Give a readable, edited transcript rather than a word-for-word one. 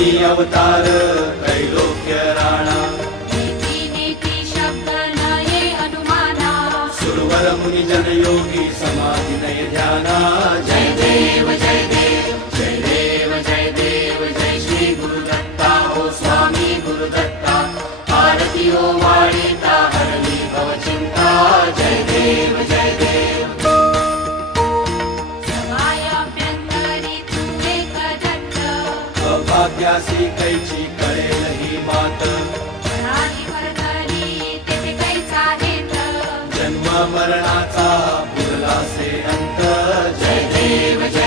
धर्मी अवतार त्रैलोक्य राणा नीती शब्द नये अनुमाना सुरवर मुनि जन योगी समाधि नय ध्याना जय देव जय देव जय देव जय देव जय श्री गुरुदत्ता ओ स्वामी गुरुदत्ता आरती ओ वाणीता हरली भव चिंता जय देव जय देव समायाभ्यंतरी तुझे कदत्त अभाग्यासी कैची कळेल ही मात प्रणाली भरतरी तेथे कैचा हेत जन्म मरणाचा पुरला से अंत जय देव जय